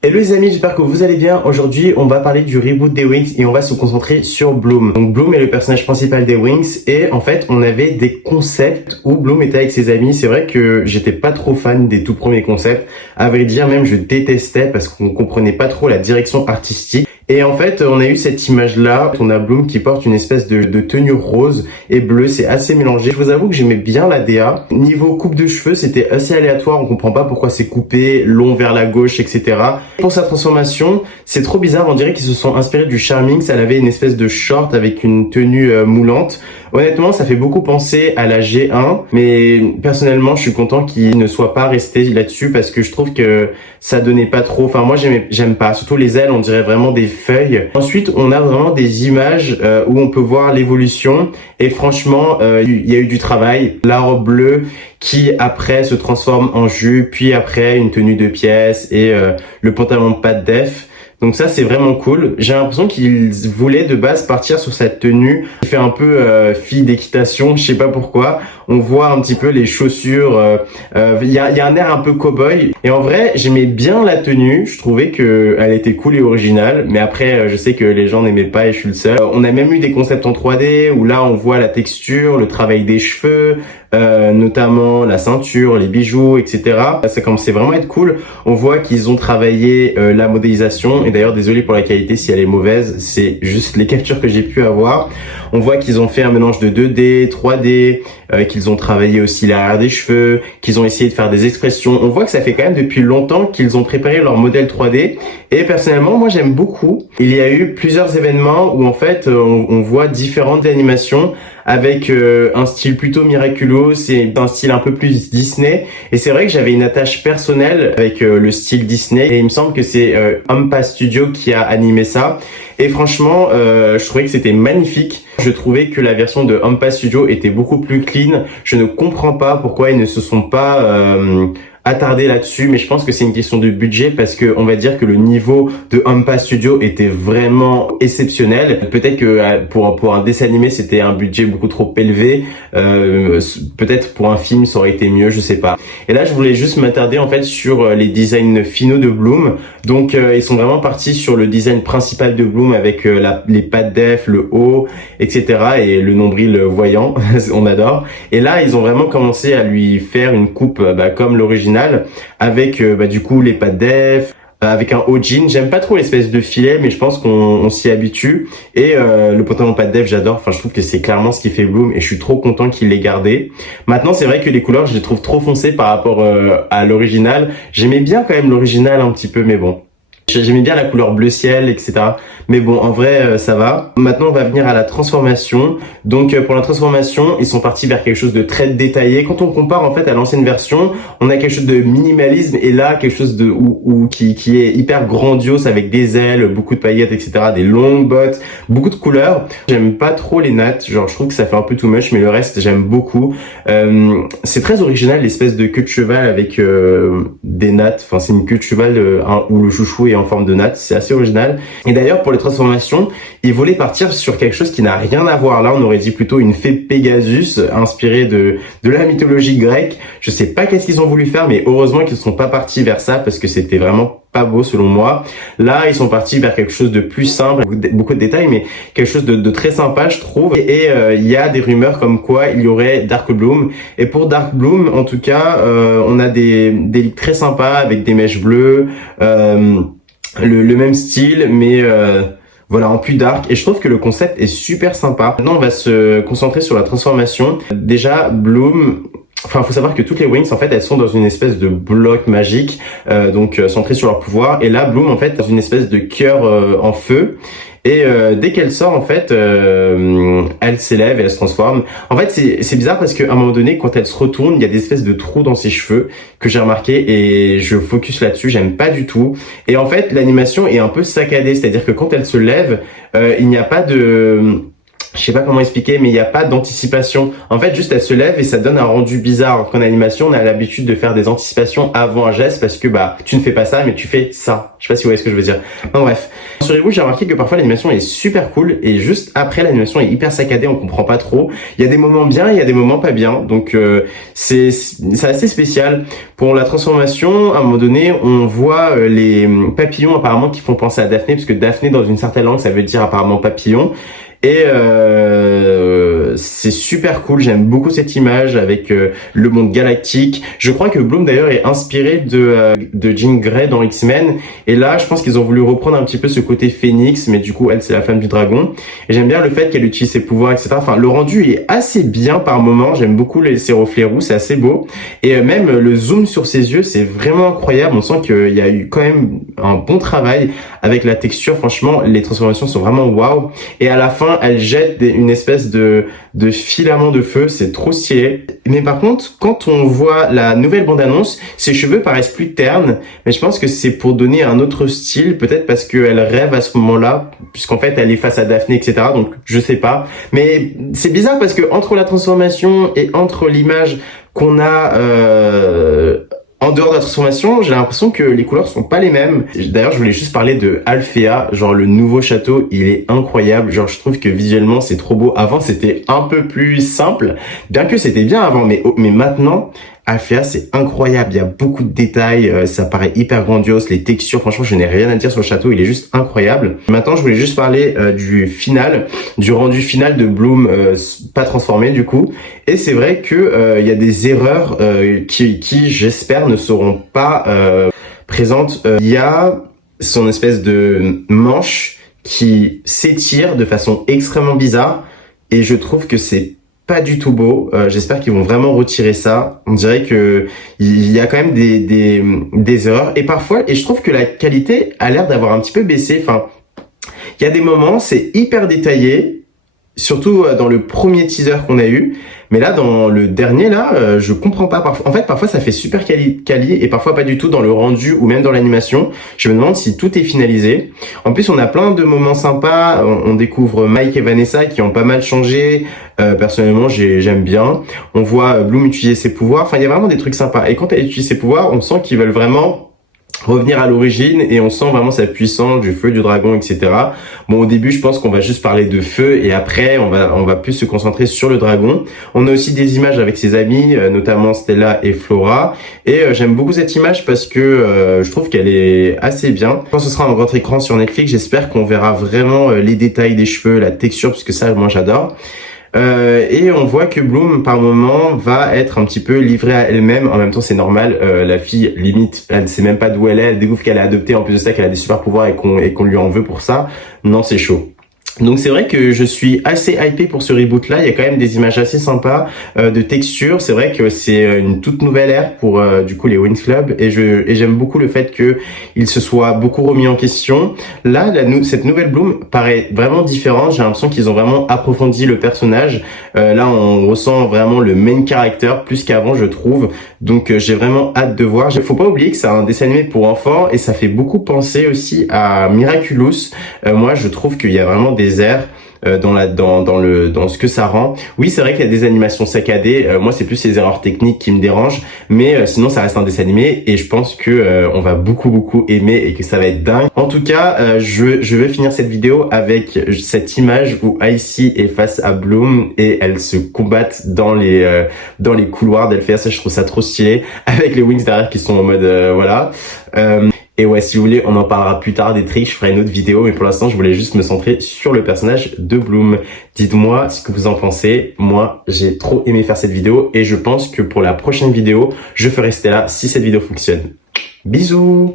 Hello les amis, j'espère que vous allez bien. Aujourd'hui, on va parler du reboot des Wings et on va se concentrer sur Bloom. Donc Bloom est le personnage principal des Wings et en fait, on avait des concepts où Bloom était avec ses amis. C'est vrai que j'étais pas trop fan des tout premiers concepts. À vrai dire, même je détestais parce qu'on comprenait pas trop la direction artistique. Et en fait, on a eu cette image-là. On a Bloom qui porte une espèce de tenue rose et bleue. C'est assez mélangé. Je vous avoue que j'aimais bien la DA. Niveau coupe de cheveux, c'était assez aléatoire. On comprend pas pourquoi c'est coupé, long vers la gauche, etc. Pour sa transformation, c'est trop bizarre. On dirait qu'ils se sont inspirés du Charming. Elle avait une espèce de short avec une tenue moulante. Honnêtement, ça fait beaucoup penser à la G1, mais personnellement, je suis content qu'il ne soit pas resté là-dessus parce que je trouve que ça donnait pas trop. Enfin, moi, j'aime pas. Surtout les ailes, on dirait vraiment des feuilles. Ensuite, on a vraiment des images où on peut voir l'évolution. Et franchement, il y a eu du travail. La robe bleue qui après se transforme en jupe, puis après une tenue de pièce et le pantalon de pâte def. Donc ça, c'est vraiment cool. J'ai l'impression qu'ils voulaient de base partir sur cette tenue qui fait un peu fille d'équitation, je sais pas pourquoi. On voit un petit peu les chaussures, il y a un air un peu cow-boy. Et en vrai, j'aimais bien la tenue, je trouvais que elle était cool et originale. Mais après, je sais que les gens n'aimaient pas et je suis le seul. On a même eu des concepts en 3D où là, on voit la texture, le travail des cheveux, notamment la ceinture, les bijoux, etc. Ça commençait vraiment à être cool. On voit qu'ils ont travaillé la modélisation. Et d'ailleurs, désolé pour la qualité si elle est mauvaise, c'est juste les captures que j'ai pu avoir. On voit qu'ils ont fait un mélange de 2D, 3D, qu'ils ont travaillé aussi l'arrière des cheveux, qu'ils ont essayé de faire des expressions. On voit que ça fait quand même depuis longtemps qu'ils ont préparé leur modèle 3D. Et personnellement, moi j'aime beaucoup. Il y a eu plusieurs événements où en fait on voit différentes animations avec un style plutôt miraculeux, c'est un style un peu plus Disney. Et c'est vrai que j'avais une attache personnelle avec le style Disney. Et il me semble que c'est Ampa Studio qui a animé ça. Et franchement, je trouvais que c'était magnifique. Je trouvais que la version de Ampa Studio était beaucoup plus clean. Je ne comprends pas pourquoi ils ne se sont pas attardé là-dessus, mais je pense que c'est une question de budget parce que on va dire que le niveau de Ampa Studio était vraiment exceptionnel. Peut-être que pour un dessin animé, c'était un budget beaucoup trop élevé. Peut-être pour un film, ça aurait été mieux, je sais pas. Et là, je voulais juste m'attarder en fait sur les designs finaux de Bloom. Donc, ils sont vraiment partis sur le design principal de Bloom avec les pattes def, le haut, etc. et le nombril voyant. On adore. Et là, ils ont vraiment commencé à lui faire une coupe comme l'original avec du coup les pattes def, avec un haut jean. J'aime pas trop l'espèce de filet, mais je pense qu'on s'y habitue. Et le pantalon pattes def, j'adore. Enfin, je trouve que c'est clairement ce qui fait Bloom et je suis trop content qu'il l'ait gardé. Maintenant, c'est vrai que les couleurs, je les trouve trop foncées par rapport à l'original. J'aimais bien quand même l'original un petit peu, mais bon. J'aimais bien la couleur bleu ciel, etc. Mais bon, en vrai, ça va. Maintenant, on va venir à la transformation. Donc, pour la transformation, ils sont partis vers quelque chose de très détaillé. Quand on compare, en fait, à l'ancienne version, on a quelque chose de minimalisme et là, quelque chose de qui est hyper grandiose avec des ailes, beaucoup de paillettes, etc. Des longues bottes, beaucoup de couleurs. J'aime pas trop les nattes. Genre, je trouve que ça fait un peu too much, mais le reste, j'aime beaucoup. C'est très original, l'espèce de queue de cheval avec des nattes. Enfin, c'est une queue de cheval où le chouchou est en forme de natte, c'est assez original. Et d'ailleurs, pour les transformations, ils voulaient partir sur quelque chose qui n'a rien à voir. Là, on aurait dit plutôt une fée Pégasus, inspirée de la mythologie grecque. Je sais pas qu'est-ce qu'ils ont voulu faire, mais heureusement qu'ils ne sont pas partis vers ça, parce que c'était vraiment pas beau selon moi. Là, ils sont partis vers quelque chose de plus simple, beaucoup de détails, mais quelque chose de très sympa, je trouve. Et il y a des rumeurs comme quoi il y aurait Dark Bloom. Et pour Dark Bloom, en tout cas, on a des looks très sympas avec des mèches bleues, le même style, mais voilà, en plus dark. Et je trouve que le concept est super sympa. Maintenant, on va se concentrer sur la transformation. Déjà, Bloom... Enfin, faut savoir que toutes les Wings, en fait, elles sont dans une espèce de bloc magique, donc centré sur leur pouvoir. Et là, Bloom, en fait, dans une espèce de cœur en feu. Et dès qu'elle sort, en fait, elle s'élève et elle se transforme. En fait, c'est bizarre parce qu'à un moment donné, quand elle se retourne, il y a des espèces de trous dans ses cheveux que j'ai remarqué et je focus là-dessus. J'aime pas du tout. Et en fait, l'animation est un peu saccadée, c'est-à-dire que quand elle se lève, il n'y a pas de... je sais pas comment expliquer, mais il n'y a pas d'anticipation. En fait, juste elle se lève et ça donne un rendu bizarre. Alors qu'en animation, on a l'habitude de faire des anticipations avant un geste parce que bah tu ne fais pas ça, mais tu fais ça. Je sais pas si vous voyez ce que je veux dire. Enfin, bref. Sur Reboot, j'ai remarqué que parfois l'animation est super cool et juste après l'animation est hyper saccadée, on comprend pas trop. Il y a des moments bien, il y a des moments pas bien. Donc c'est assez spécial. Pour la transformation, à un moment donné, on voit les papillons apparemment qui font penser à Daphné, parce que Daphné dans une certaine langue ça veut dire apparemment papillon. Et c'est super cool, j'aime beaucoup cette image avec le monde galactique. Je crois que Bloom d'ailleurs est inspiré de Jean Grey dans X-Men. Et là, je pense qu'ils ont voulu reprendre un petit peu ce côté phénix, mais du coup, elle, c'est la femme du dragon. Et j'aime bien le fait qu'elle utilise ses pouvoirs, etc. Enfin, le rendu est assez bien par moment. J'aime beaucoup ses reflets roux, c'est assez beau. Et même le zoom sur ses yeux, c'est vraiment incroyable. On sent qu'il y a eu quand même un bon travail avec la texture. Franchement, les transformations sont vraiment waouh. Et à la fin, elle jette une espèce de filament de feu, c'est trop stylé. Mais par contre, quand on voit la nouvelle bande-annonce, ses cheveux paraissent plus ternes, mais je pense que c'est pour donner un autre style, peut-être parce qu'elle rêve à ce moment-là, puisqu'en fait elle est face à Daphné, etc. Donc je sais pas. Mais c'est bizarre parce que entre la transformation et entre l'image qu'on a en dehors de la transformation, j'ai l'impression que les couleurs sont pas les mêmes. D'ailleurs, je voulais juste parler de Alfea, genre le nouveau château, il est incroyable. Genre, je trouve que visuellement, c'est trop beau. Avant, c'était un peu plus simple, bien que c'était bien avant, mais maintenant, Alfea, c'est incroyable. Il y a beaucoup de détails, ça paraît hyper grandiose. Les textures, franchement, je n'ai rien à dire sur le château, il est juste incroyable. Maintenant, je voulais juste parler du final, du rendu final de Bloom, pas transformé du coup. Et c'est vrai que il y a des erreurs qui j'espère, ne seront pas présentes. Il y a son espèce de manche qui s'étire de façon extrêmement bizarre, et je trouve que c'est pas du tout beau. J'espère qu'ils vont vraiment retirer ça. On dirait que il y a quand même des erreurs, et parfois, et je trouve que la qualité a l'air d'avoir un petit peu baissé. Enfin, il y a des moments, c'est hyper détaillé, surtout dans le premier teaser qu'on a eu. Mais là, dans le dernier, là, je comprends pas. En fait, parfois, ça fait super quali et parfois pas du tout dans le rendu ou même dans l'animation. Je me demande si tout est finalisé. En plus, on a plein de moments sympas. On découvre Mike et Vanessa qui ont pas mal changé. Personnellement, j'aime bien. On voit Bloom utiliser ses pouvoirs. Enfin, il y a vraiment des trucs sympas. Et quand elle utilise ses pouvoirs, on sent qu'ils veulent vraiment revenir à l'origine, et on sent vraiment sa puissance du feu, du dragon, etc. Bon, au début, je pense qu'on va juste parler de feu, et après, on va plus se concentrer sur le dragon. On a aussi des images avec ses amis, notamment Stella et Flora, et j'aime beaucoup cette image parce que je trouve qu'elle est assez bien. Quand ce sera en grand écran sur Netflix, j'espère qu'on verra vraiment les détails des cheveux, la texture, parce que ça, moi, j'adore. Et on voit que Bloom par moment va être un petit peu livrée à elle-même. En même temps, c'est normal, la fille limite, elle sait même pas d'où elle découvre qu'elle est adoptée, en plus de ça qu'elle a des super pouvoirs et qu'on lui en veut pour ça. Non, c'est chaud. Donc c'est vrai que je suis assez hypé pour ce reboot là. Il y a quand même des images assez sympas, de texture. C'est vrai que c'est une toute nouvelle ère pour du coup les Winx Club, et j'aime beaucoup le fait que il se soit beaucoup remis en question. Là, cette nouvelle Bloom paraît vraiment différente. J'ai l'impression qu'ils ont vraiment approfondi le personnage. Là, on ressent vraiment le main character plus qu'avant, je trouve. Donc j'ai vraiment hâte de voir. Faut pas oublier que c'est un dessin animé pour enfants, et ça fait beaucoup penser aussi à Miraculous. Moi, je trouve qu'il y a vraiment des airs dans ce que ça rend. Oui, c'est vrai qu'il y a des animations saccadées. Moi, c'est plus les erreurs techniques qui me dérangent, mais sinon, ça reste un dessin animé, et je pense que on va beaucoup aimer et que ça va être dingue. En tout cas, je vais finir cette vidéo avec cette image où Icy est face à Bloom et elles se combattent dans les couloirs d'Alfea. Ça, je trouve ça trop stylé, avec les Winx derrière qui sont en mode voilà. Et ouais, si vous voulez, on en parlera plus tard des tricks, je ferai une autre vidéo, mais pour l'instant, je voulais juste me centrer sur le personnage de Bloom. Dites-moi ce que vous en pensez. Moi, j'ai trop aimé faire cette vidéo, et je pense que pour la prochaine vidéo, je ferai Stella si cette vidéo fonctionne. Bisous!